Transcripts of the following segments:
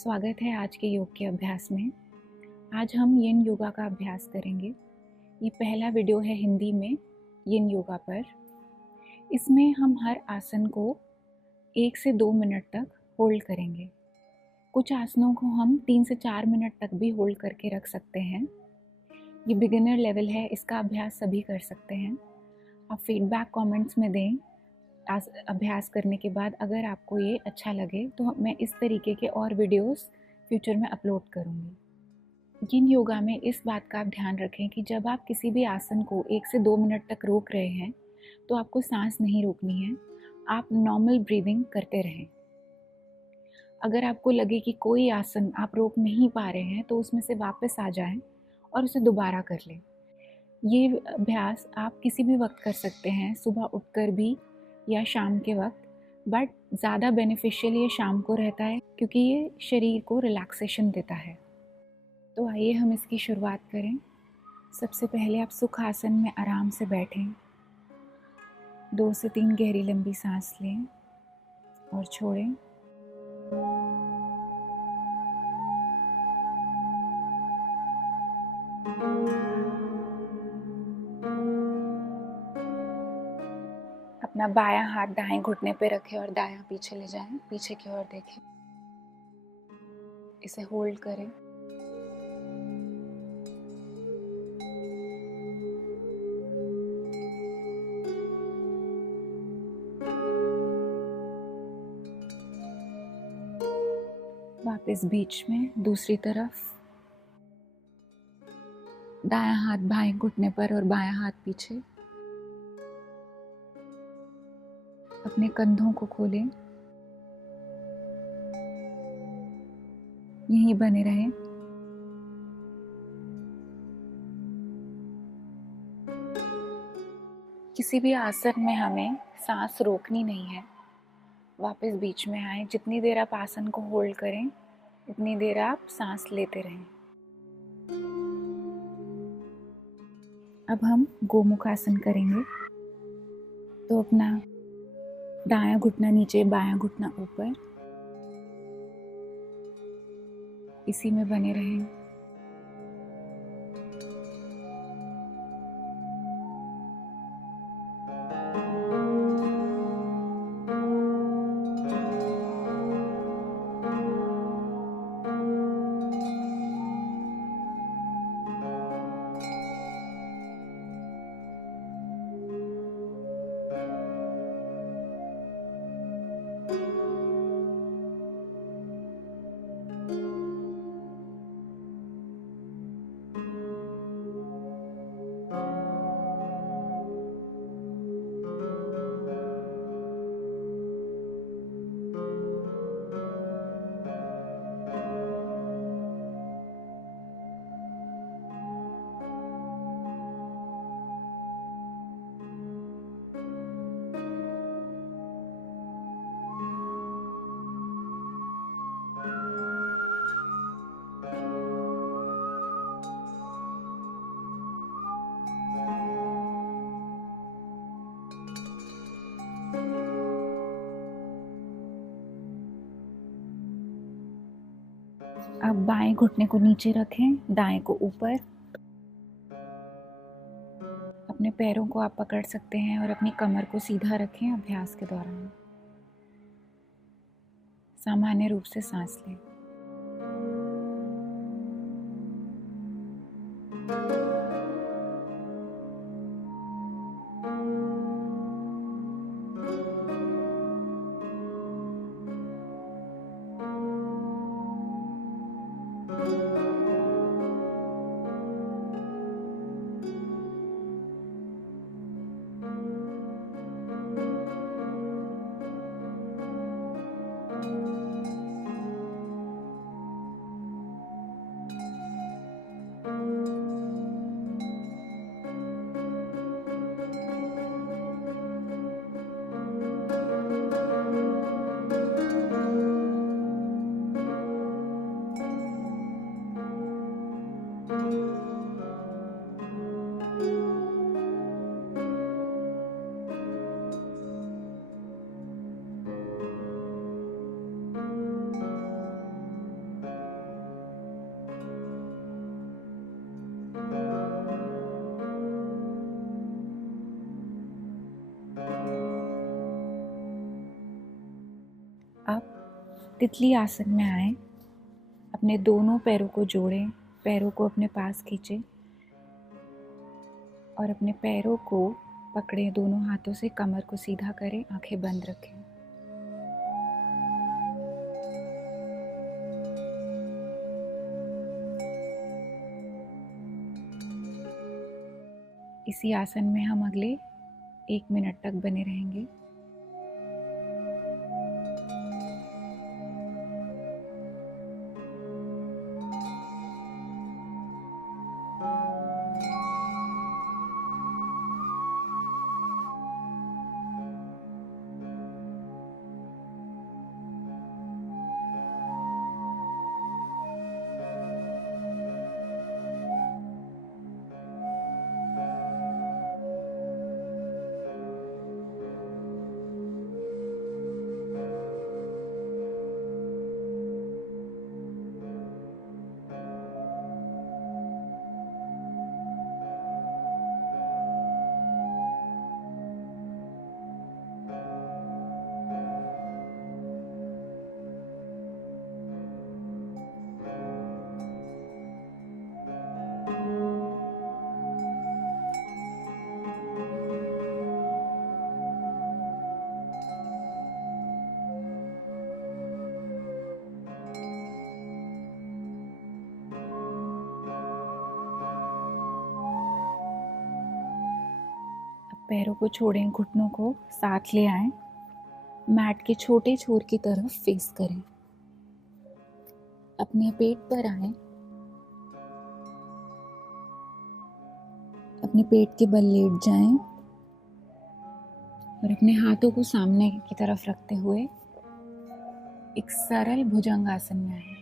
स्वागत है आज के योग के अभ्यास में। आज हम यिन योगा का अभ्यास करेंगे। ये पहला वीडियो है हिंदी में यिन योगा पर। इसमें हम हर आसन को 1 से 2 मिनट तक होल्ड करेंगे। कुछ आसनों को हम 3 से 4 मिनट तक भी होल्ड करके रख सकते हैं। ये बिगिनर लेवल है, इसका अभ्यास सभी कर सकते हैं। आप फीडबैक कमेंट्स में दें अभ्यास करने के बाद। अगर आपको ये अच्छा लगे तो मैं इस तरीके के और वीडियोस फ्यूचर में अपलोड करूँगी। यिन योगा में इस बात का आप ध्यान रखें कि जब आप किसी भी आसन को 1 से 2 मिनट तक रोक रहे हैं तो आपको सांस नहीं रोकनी है, आप नॉर्मल ब्रीदिंग करते रहें। अगर आपको लगे कि कोई आसन आप रोक नहीं पा रहे हैं तो उसमें से वापस आ जाएं और उसे दोबारा कर लें। ये अभ्यास आप किसी भी वक्त कर सकते हैं, सुबह उठकर भी या शाम के वक्त, बट ज़्यादा बेनिफिशियल ये शाम को रहता है क्योंकि ये शरीर को रिलैक्सेशन देता है। तो आइए हम इसकी शुरुआत करें। सबसे पहले आप सुख आसन में आराम से बैठें। 2 से 3 गहरी लंबी सांस लें और छोड़ें। अपना बायां हाथ दाएं घुटने पे रखें और दायां पीछे ले जाएं, पीछे की ओर देखें। इसे होल्ड करें। वापस बीच में दूसरी तरफ। दायां हाथ बाएं घुटने पर और बायां हाथ पीछे। अपने कंधों को खोलें, यहीं बने रहें। किसी भी आसन में हमें सांस रोकनी नहीं है। वापस बीच में आए। जितनी देर आप आसन को होल्ड करें उतनी देर आप सांस लेते रहें। अब हम गोमुख आसन करेंगे। तो अपना दायां घुटना नीचे, बायां घुटना ऊपर, इसी में बने रहें। अब बाएं घुटने को नीचे रखें, दाएं को ऊपर। अपने पैरों को आप पकड़ सकते हैं और अपनी कमर को सीधा रखें। अभ्यास के दौरान सामान्य रूप से सांस लें। तितली आसन में आए। अपने दोनों पैरों को जोड़ें, पैरों को अपने पास खींचें और अपने पैरों को पकड़ें दोनों हाथों से। कमर को सीधा करें, आंखें बंद रखें। इसी आसन में हम अगले 1 मिनट तक बने रहेंगे। पैरों को छोड़ें, घुटनों को साथ ले आएं, मैट के छोटे छोर की तरफ फेस करें। अपने पेट पर आएं, अपने पेट के बल लेट जाएं और अपने हाथों को सामने की तरफ रखते हुए एक सरल भुजंगासन में आएं।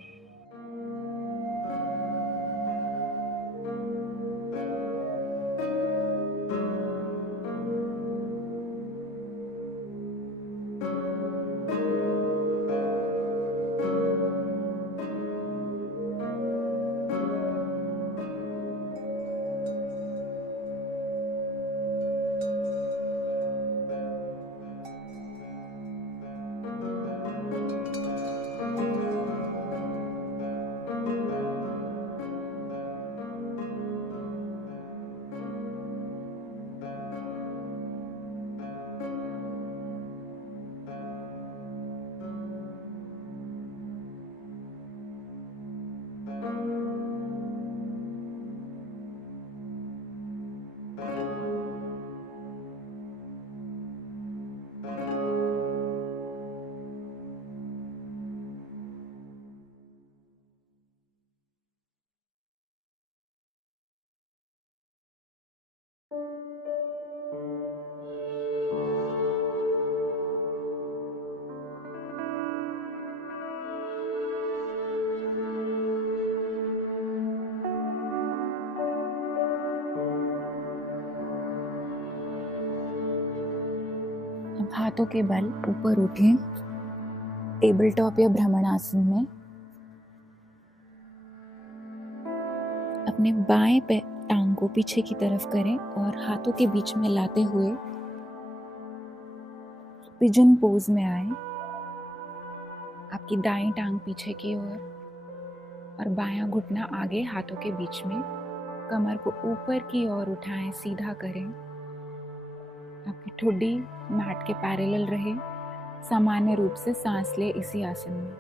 अब हाथों के बल ऊपर उठें, टेबल टॉप या भ्रमणासन में। अपने बाएं टांग को पीछे की तरफ करें और हाथों के बीच में लाते हुए पिजन पोज में आए। आपकी दाएं टांग पीछे की ओर और बायां घुटना आगे हाथों के बीच में। कमर को ऊपर की ओर उठाएं, सीधा करें। आपकी ठुड्डी मैट के पैरेलल रहे। सामान्य रूप से सांस ले इसी आसन में।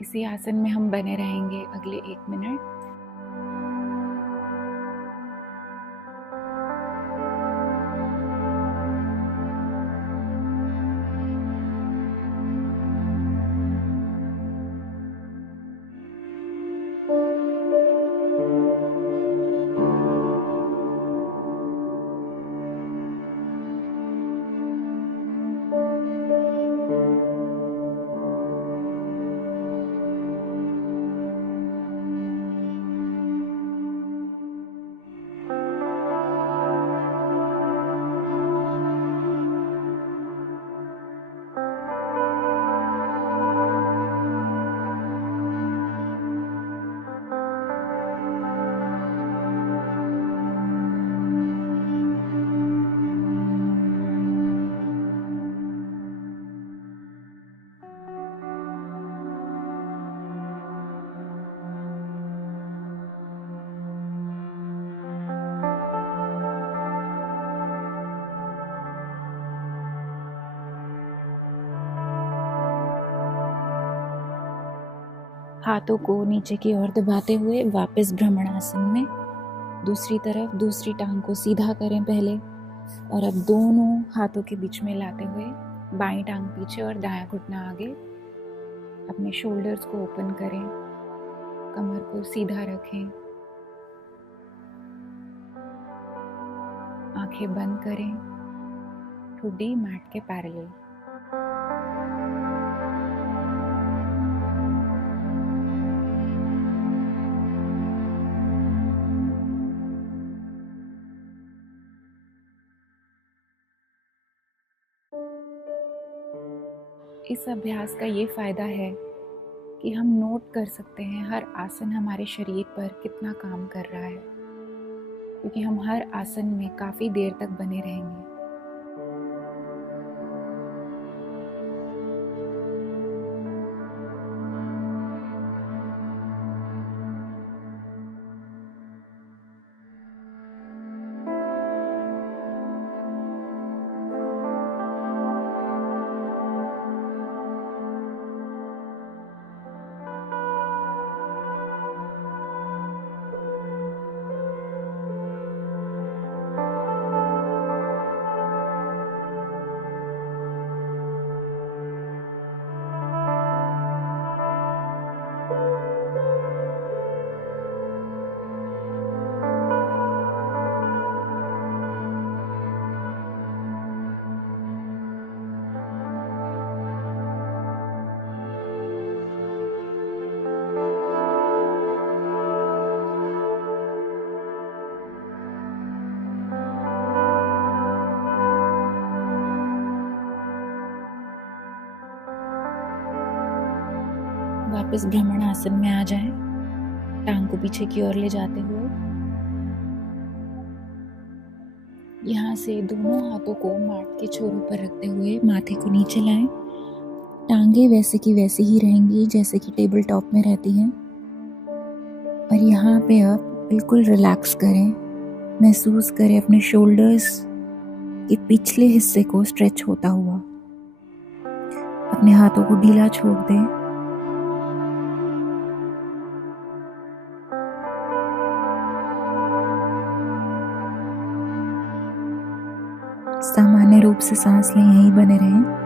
इसी आसन में हम बने रहेंगे अगले 1 मिनट। हाथों को नीचे की ओर दबाते हुए वापस भ्रमणासन में। दूसरी तरफ दूसरी टांग को सीधा करें पहले, और अब दोनों हाथों के बीच में लाते हुए बाईं टांग पीछे और दायां घुटना आगे। अपने शोल्डर्स को ओपन करें, कमर को सीधा रखें, आंखें बंद करें, ठुड्डी मैट के पैरेलल। इस अभ्यास का ये फ़ायदा है कि हम नोट कर सकते हैं हर आसन हमारे शरीर पर कितना काम कर रहा है, क्योंकि हम हर आसन में काफ़ी देर तक बने रहेंगे। वापस भ्रमण आसन में आ जाएं, टांग को पीछे की ओर ले जाते हुए। यहाँ से दोनों हाथों को मैट के छोरों पर रखते हुए माथे को नीचे लाएं। टांगे वैसे की वैसी ही रहेंगी जैसे कि टेबल टॉप में रहती हैं, और यहाँ पे आप बिल्कुल रिलैक्स करें। महसूस करें अपने शोल्डर्स के पिछले हिस्से को स्ट्रेच होता हुआ। अपने हाथों को ढीला छोड़ दें। सामान्य रूप से सांस लें, यहीं बने रहें।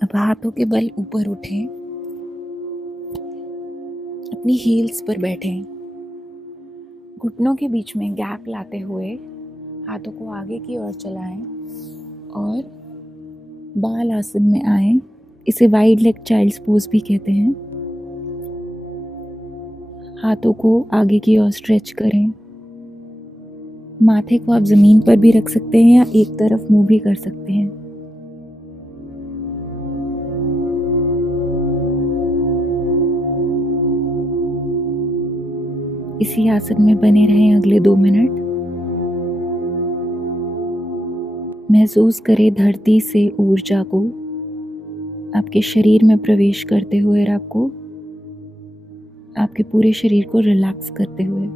अब हाथों के बल ऊपर उठें, अपनी हील्स पर बैठें। घुटनों के बीच में गैप लाते हुए हाथों को आगे की ओर चलाएं और बाल आसन में आएं। इसे वाइड लेग चाइल्ड्स पोज भी कहते हैं। हाथों को आगे की ओर स्ट्रेच करें। माथे को आप जमीन पर भी रख सकते हैं या एक तरफ मुंह भी कर सकते हैं। इसी आसन में बने रहें अगले 2 मिनट। महसूस करें धरती से ऊर्जा को आपके शरीर में प्रवेश करते हुए और आपके पूरे शरीर को रिलैक्स करते हुए।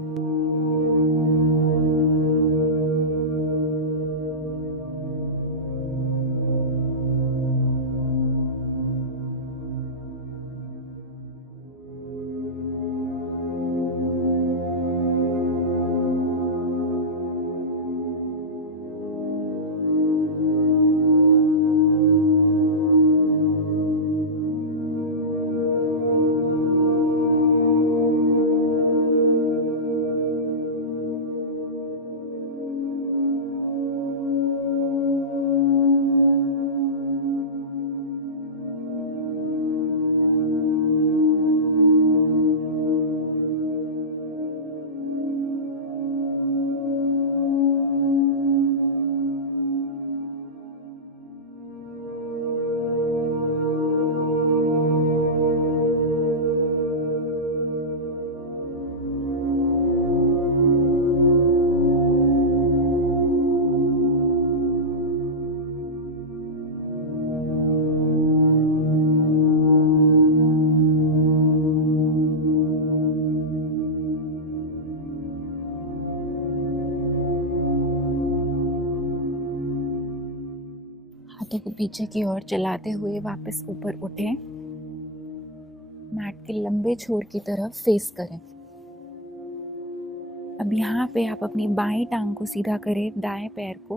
हाथों को पीछे की ओर चलाते हुए वापस ऊपर उठें। मैट के लंबे छोर की तरफ फेस करें। अब यहाँ पे आप अपनी बाईं टांग को सीधा करें, दाएं पैर को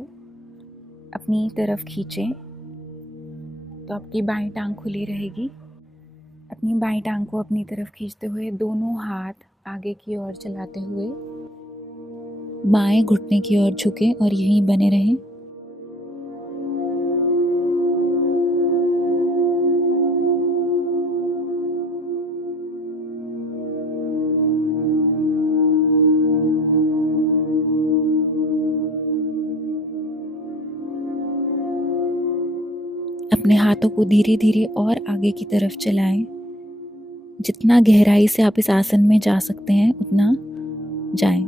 अपनी तरफ खींचें तो आपकी बाईं टांग खुली रहेगी। अपनी बाईं टांग को अपनी तरफ खींचते हुए दोनों हाथ आगे की ओर चलाते हुए बाएं घुटने की ओर झुकें और यहीं बने रहें। अपने हाथों को धीरे धीरे और आगे की तरफ चलाएं। जितना गहराई से आप इस आसन में जा सकते हैं उतना जाएं।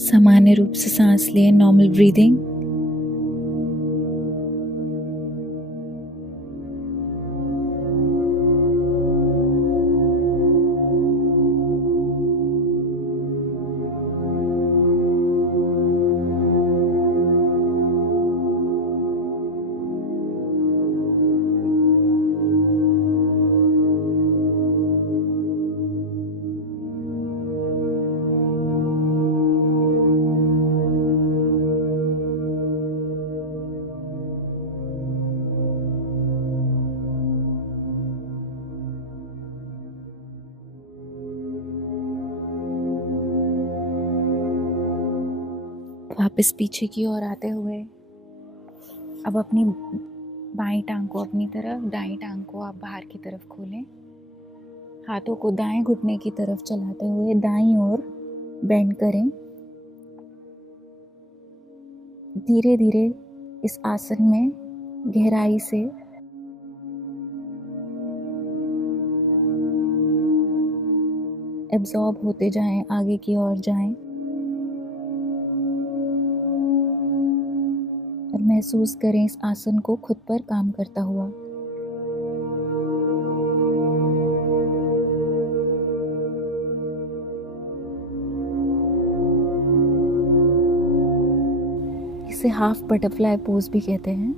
सामान्य रूप से सांस लें, नॉर्मल ब्रीदिंग। वापस पीछे की ओर आते हुए अब अपनी बाईं टांग को अपनी तरफ, दाईं टांग को आप बाहर की तरफ खोलें। हाथों को दाएं घुटने की तरफ चलाते हुए दाईं ओर बेंड करें। धीरे धीरे इस आसन में गहराई से एब्जॉर्ब होते जाएं, आगे की ओर जाएं और महसूस करें इस आसन को खुद पर काम करता हुआ। इसे हाफ बटरफ्लाई पोज भी कहते हैं।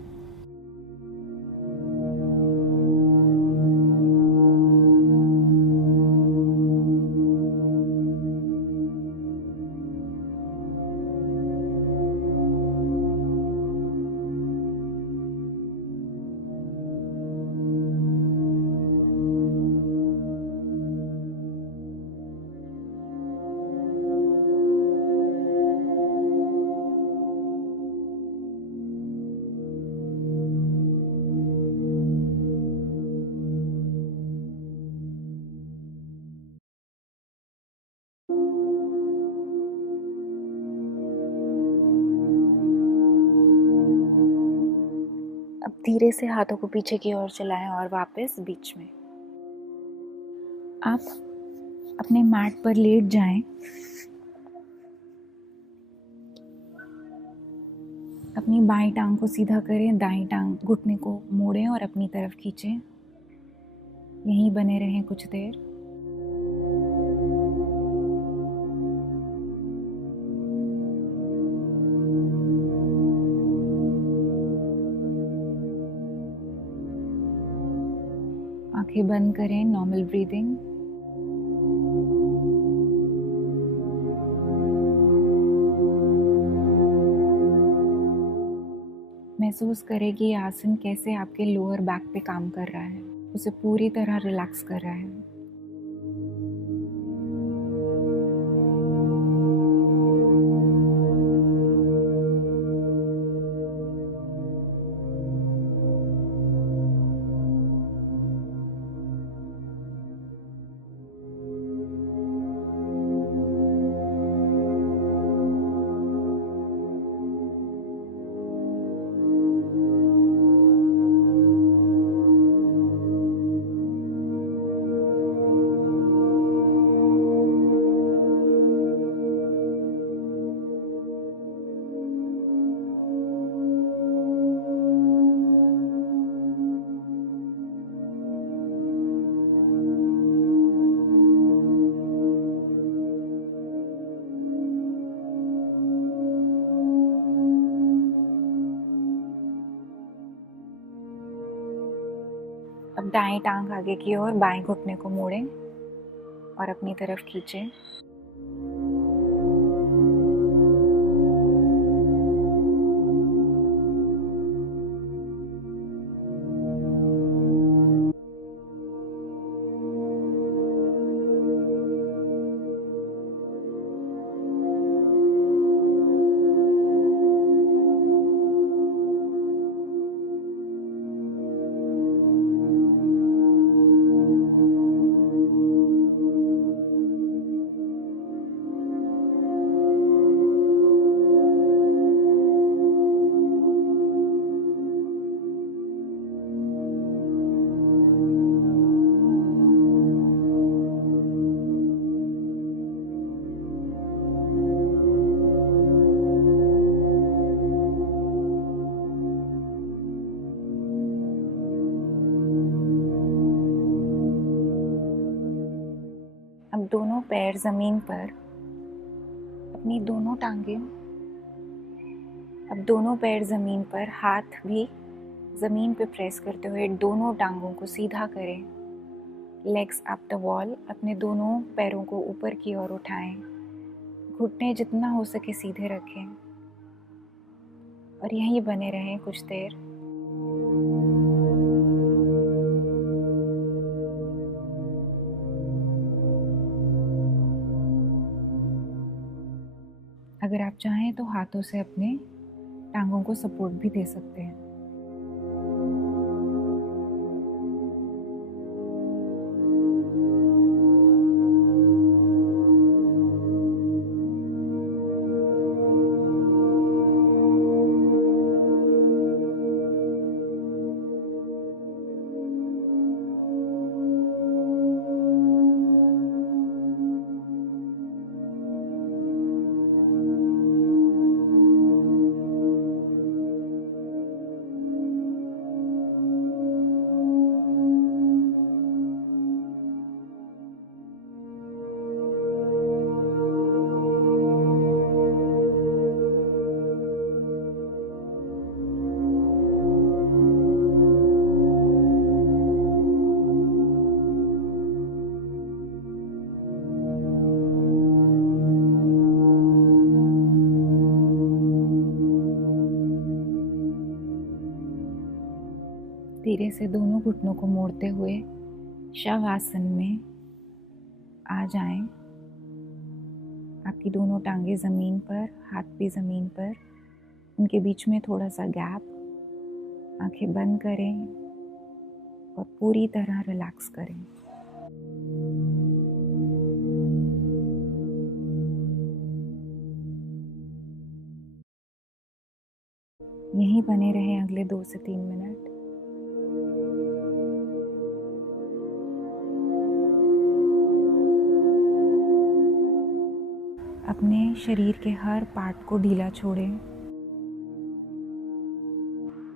अब धीरे से हाथों को पीछे की ओर चलाएं और वापस बीच में। आप अपने मैट पर लेट जाएं। अपनी बाईं टांग को सीधा करें, दाईं टांग घुटने को मोड़ें और अपनी तरफ खींचें। यहीं बने रहें कुछ देर। आंखें बंद करें, नॉर्मल ब्रीदिंग। महसूस करें कि ये आसन कैसे आपके लोअर बैक पे काम कर रहा है, उसे पूरी तरह रिलैक्स कर रहा है। अब दाएं टांग आगे की ओर बाएं घुटने को मोड़ें और अपनी तरफ खींचें। अब दोनों पैर ज़मीन पर, अपनी दोनों टांगें, अब दोनों पैर ज़मीन पर, हाथ भी ज़मीन पे प्रेस करते हुए दोनों टांगों को सीधा करें। लेग्स अप द वॉल, अपने दोनों पैरों को ऊपर की ओर उठाएं। घुटने जितना हो सके सीधे रखें और यहीं बने रहें कुछ देर। अगर आप चाहें तो हाथों से अपने टांगों को सपोर्ट भी दे सकते हैं। धीरे से दोनों घुटनों को मोड़ते हुए शवासन में आ जाएं। आपकी दोनों टांगे ज़मीन पर, हाथ भी ज़मीन पर, उनके बीच में थोड़ा सा गैप। आंखें बंद करें और पूरी तरह रिलैक्स करें। यहीं बने रहें अगले 2 से 3 मिनट। अपने शरीर के हर पार्ट को ढीला छोड़ें।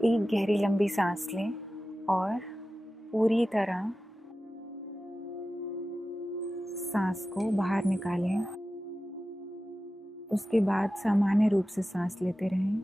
एक गहरी लंबी सांस लें और पूरी तरह सांस को बाहर निकालें। उसके बाद सामान्य रूप से सांस लेते रहें।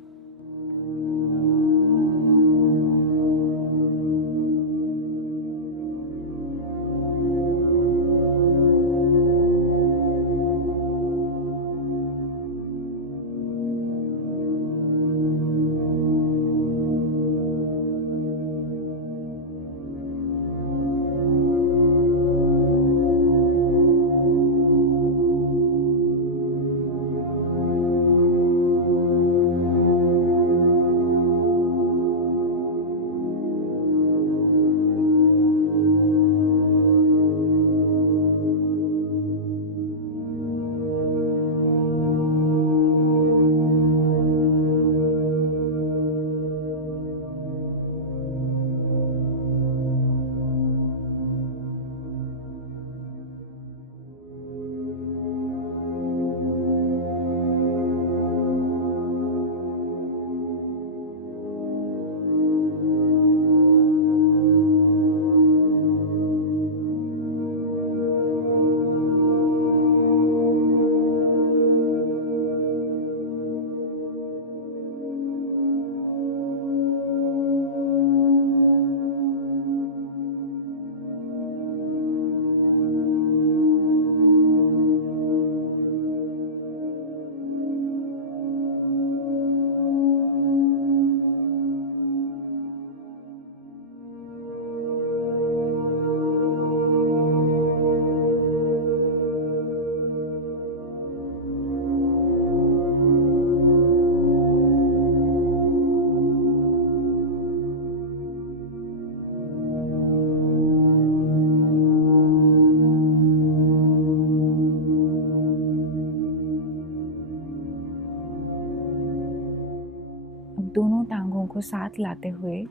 को साथ लाते हुए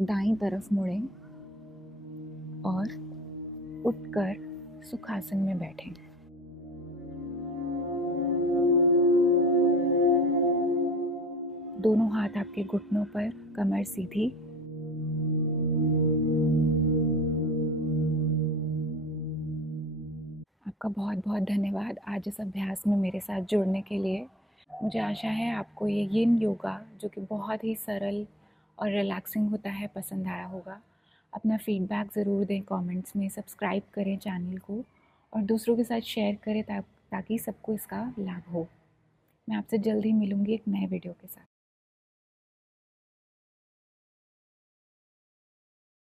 दाईं तरफ मुड़ें और उठकर सुखासन में बैठें। दोनों हाथ आपके घुटनों पर, कमर सीधी। आपका बहुत बहुत धन्यवाद आज इस अभ्यास में मेरे साथ जुड़ने के लिए। मुझे आशा है आपको ये यिन योगा, जो कि बहुत ही सरल और रिलैक्सिंग होता है, पसंद आया होगा। अपना फीडबैक ज़रूर दें कमेंट्स में, सब्सक्राइब करें चैनल को और दूसरों के साथ शेयर करें ताकि सबको इसका लाभ हो। मैं आपसे जल्द ही मिलूँगी एक नए वीडियो के साथ।